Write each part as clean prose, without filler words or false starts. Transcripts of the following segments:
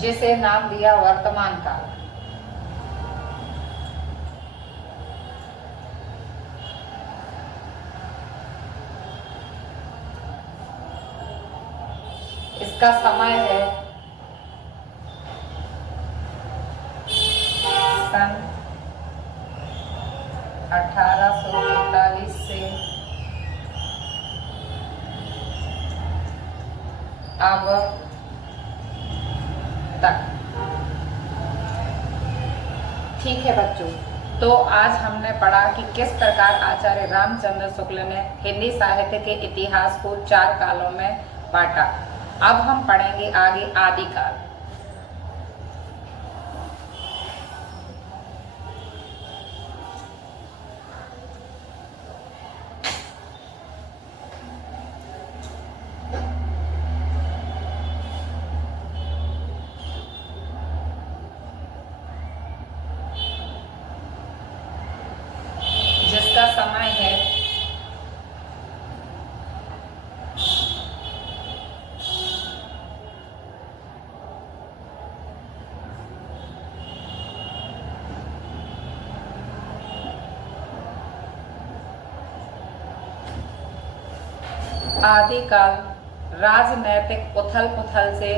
जिसे नाम दिया वर्तमान काल। इसका समय है सन 1843 से अब तक। ठीक है बच्चों, तो आज हमने पढ़ा कि किस प्रकार आचार्य रामचंद्र शुक्ल ने हिंदी साहित्य के इतिहास को 4 कालों में बांटा। अब हम पढ़ेंगे आगे आदिकाल। जिसका समय है आदिकाल राजनैतिक उथल-पुथल से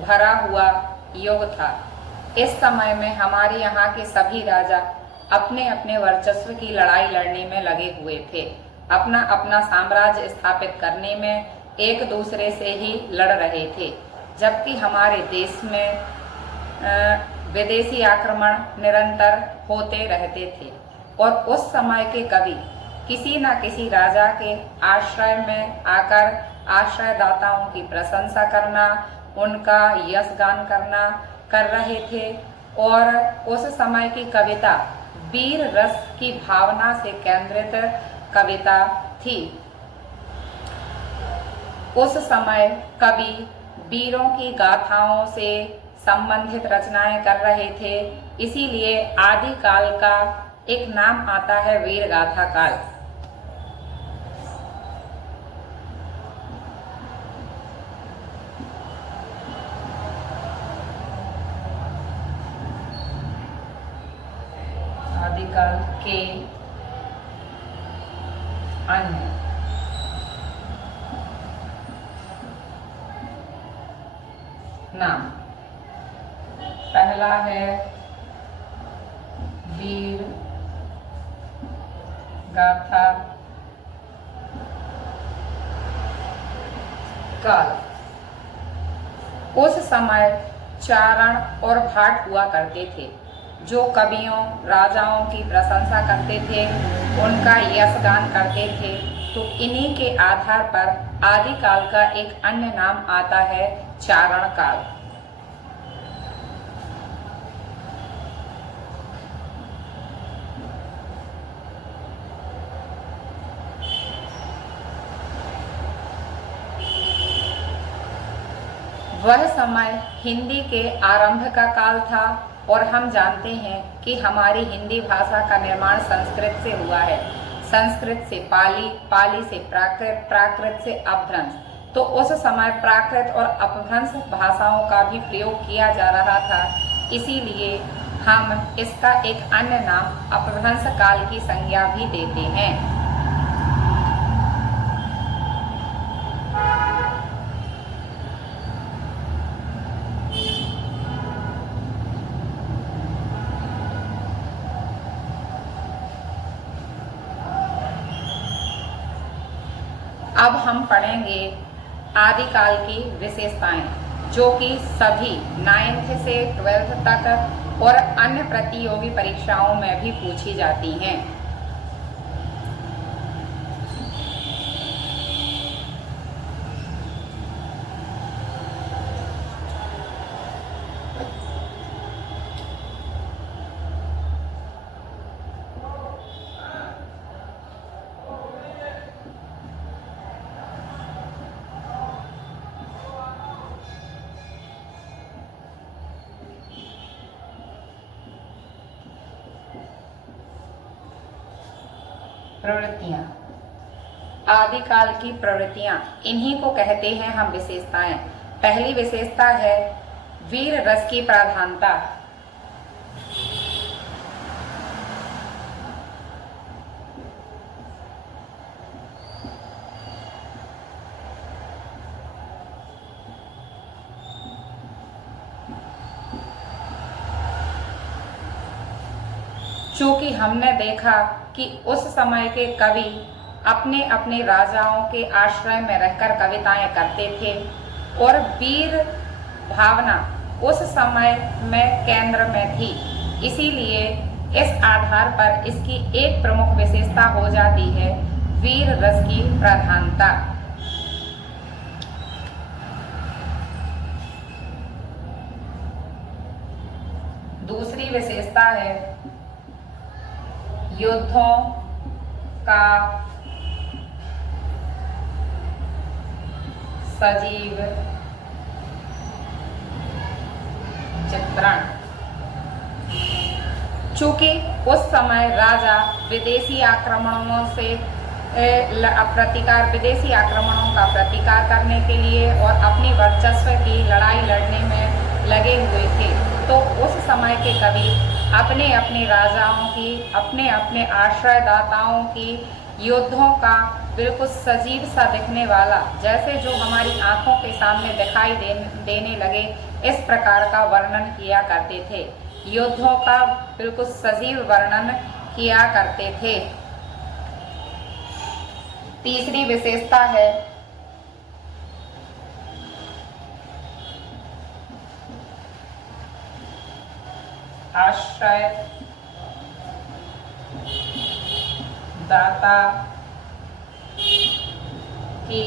भरा हुआ युग था। इस समय में हमारे यहाँ के सभी राजा अपने अपने वर्चस्व की लड़ाई लड़ने में लगे हुए थे। अपना अपना साम्राज्य स्थापित करने में एक दूसरे से ही लड़ रहे थे, जबकि हमारे देश में विदेशी आक्रमण निरंतर होते रहते थे और उस समय के कवि किसी न किसी राजा के आश्रय में आकर आश्रयदाताओं की प्रशंसा करना, उनका यशगान करना कर रहे थे। और उस समय की कविता वीर रस की भावना से केंद्रित कविता थी। उस समय कवि वीरों की गाथाओं से संबंधित रचनाएं कर रहे थे, इसीलिए आदिकाल का एक नाम आता है वीर गाथा काल। आदिकाल के अन्य नाम, पहला है वीर गाथा काल। उस समय चारण और भाट हुआ करते थे, जो कवियों राजाओं की प्रशंसा करते थे, उनका यशगान करते थे। तो इन्हीं के आधार पर आदिकाल का एक अन्य नाम आता है चारण काल। वह समय हिंदी के आरंभ का काल था और हम जानते हैं कि हमारी हिंदी भाषा का निर्माण संस्कृत से हुआ है, संस्कृत से पाली, पाली से प्राकृत, प्राकृत से अपभ्रंश। तो उस समय प्राकृत और अपभ्रंश भाषाओं का भी प्रयोग किया जा रहा था, इसीलिए हम इसका एक अन्य नाम अपभ्रंश काल की संज्ञा भी देते हैं। अब हम पढ़ेंगे आदिकाल की विशेषताएं, जो कि सभी 9th से 12th तक और अन्य प्रतियोगी परीक्षाओं में भी पूछी जाती हैं। प्रवृत्तियां, आदिकाल की प्रवृत्तियां, इन्हीं को कहते हैं हम विशेषताएं। पहली विशेषता है वीर रस की प्रधानता। चूंकि हमने देखा कि उस समय के कवि अपने अपने राजाओं के आश्रय में रहकर कविताएं करते थे और वीर भावना उस समय में केंद्र में थी, इसीलिए इस आधार पर इसकी एक प्रमुख विशेषता हो जाती है वीर रस की प्रधानता। दूसरी विशेषता है युद्धों का सजीव चित्रण। चूंकि उस समय राजा विदेशी आक्रमणों से विदेशी आक्रमणों का प्रतिकार करने के लिए और अपनी वर्चस्व की लड़ाई लड़ने में लगे हुए थे, तो उस समय के कवि अपने अपने राजाओं की, अपने अपने आश्रयदाताओं की युद्धों का बिल्कुल सजीव सा दिखने वाला, जैसे जो हमारी आंखों के सामने दिखाई देने लगे, इस प्रकार का वर्णन किया करते थे। युद्धों का बिल्कुल सजीव वर्णन किया करते थे। तीसरी विशेषता है आश्रय दाता की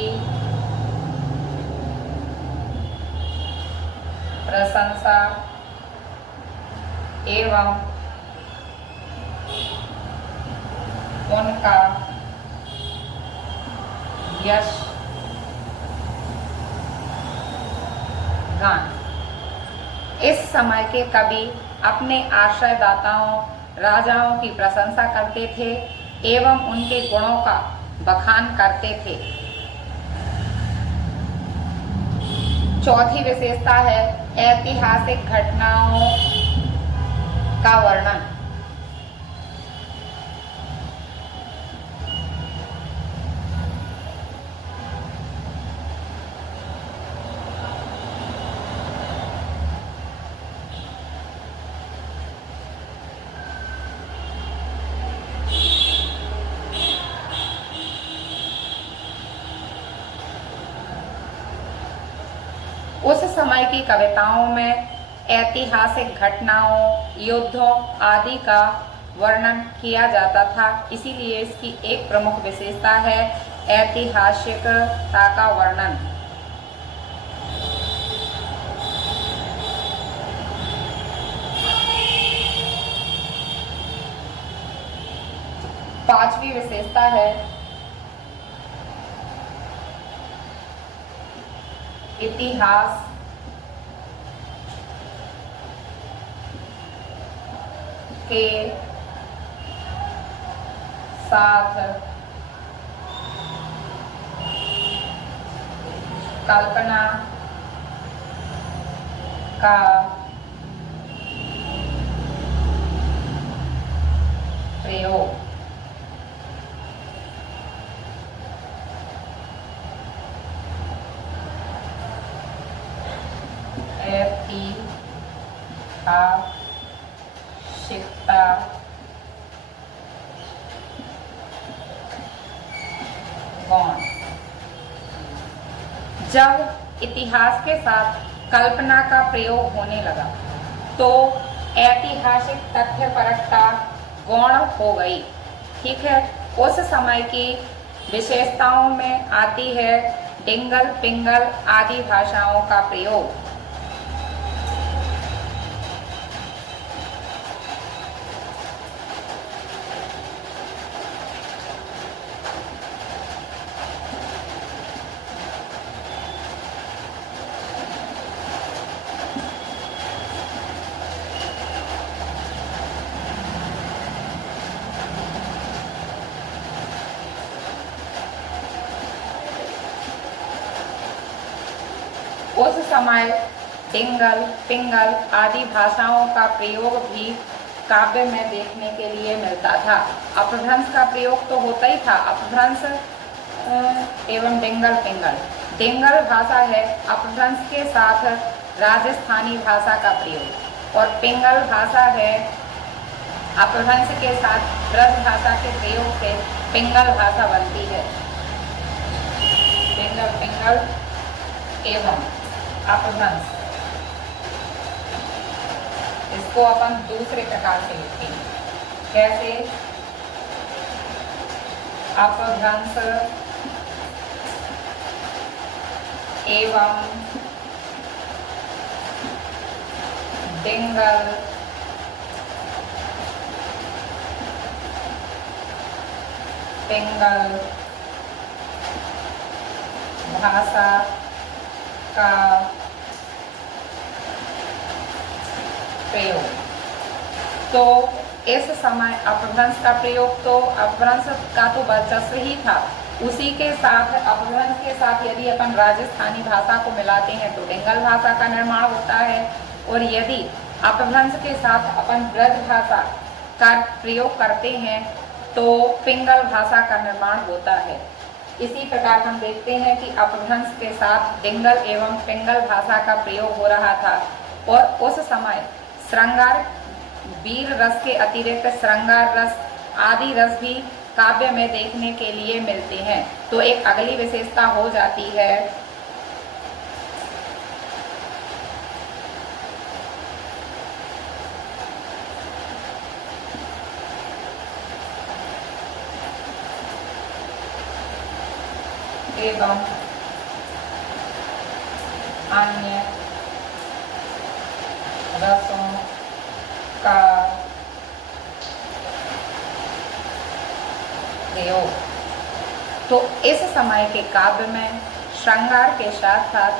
प्रशंसा एवं उनका यश गान। इस समय के कवि अपने आश्रयदाताओं राजाओं की प्रशंसा करते थे एवं उनके गुणों का बखान करते थे। चौथी विशेषता है ऐतिहासिक घटनाओं का वर्णन। उस समय की कविताओं में ऐतिहासिक घटनाओं, युद्धों आदि का वर्णन किया जाता था, इसीलिए इसकी एक प्रमुख विशेषता है ऐतिहासिकता का वर्णन। पांचवी विशेषता है इतिहास के साथ कल्पना का प्रयोग। ऐतिहासिकता गौण। जब इतिहास के साथ कल्पना का प्रयोग होने लगा तो ऐतिहासिक तथ्यपरकता गौण हो गई। ठीक है, उस समय की विशेषताओं में आती है डिंगल पिंगल आदि भाषाओं का प्रयोग। उस समय डिंगल, पिंगल आदि भाषाओं का प्रयोग भी काव्य में देखने के लिए मिलता था। अपभ्रंश का प्रयोग तो होता ही था। अपभ्रंश एवं डिंगल, पिंगल। डिंगल भाषा है अपभ्रंश के साथ राजस्थानी भाषा का प्रयोग, और पिंगल भाषा है अपभ्रंश के साथ ब्रज भाषा के प्रयोग से पिंगल भाषा बनती है। डिंगल, पिंगल एवं अपभ्रंश, इसको अपन दूसरे प्रकार से लिखेंगे। कैसे? अपभ्रंश एवं डिंगल पिंगल भाषा का प्रयोग। तो इस समय अपभ्रंश का प्रयोग, तो अपभ्रंश का तो वर्चस्व ही था, उसी के साथ अपभ्रंश के साथ यदि अपन राजस्थानी भाषा को मिलाते हैं तो डिंगल भाषा का निर्माण होता है, और यदि अपभ्रंश के साथ अपन ब्रज भाषा का प्रयोग करते हैं तो पिंगल भाषा का निर्माण होता है। इसी प्रकार हम देखते हैं कि अपभ्रंश के साथ डिंगल एवं पिंगल भाषा का प्रयोग हो रहा था, और उस समय श्रृंगार, वीर रस के अतिरिक्त श्रृंगार रस आदि रस भी काव्य में देखने के लिए मिलते हैं। तो एक अगली विशेषता हो जाती है एवं अन्य रसों का प्रयोग। तो इस समय के काव्य में श्रृंगार के साथ साथ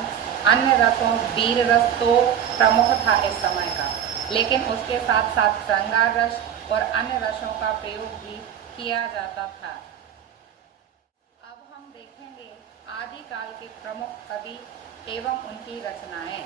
अन्य रसों, वीर रस तो प्रमुख था इस समय का, लेकिन उसके साथ साथ श्रृंगार रस और अन्य रसों का प्रयोग भी किया जाता था। अब हम देखेंगे आदिकाल के प्रमुख कवि एवं उनकी रचनाएं।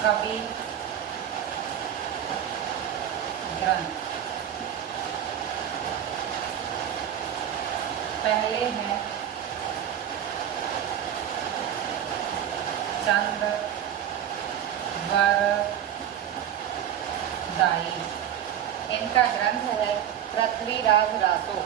कवि ग्रंथ पहले हैं चंद्र वरदाई। इनका ग्रंथ है पृथ्वीराज रासो।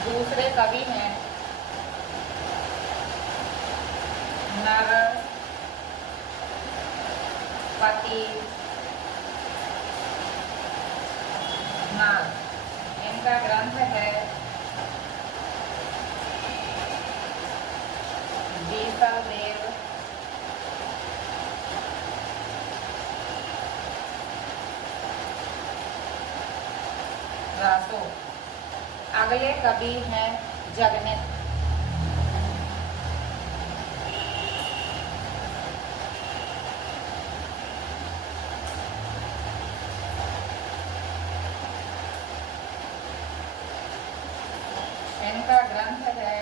दूसरे कवि हैं नरपति नाग। इनका ग्रंथ है बीसलदेव रासो। अगले कवि हैं जगन्नाथ। इनका ग्रंथ है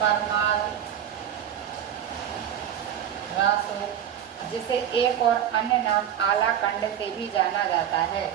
परमाल रासो, जिसे एक और अन्य नाम आलाकंड से भी जाना जाता है।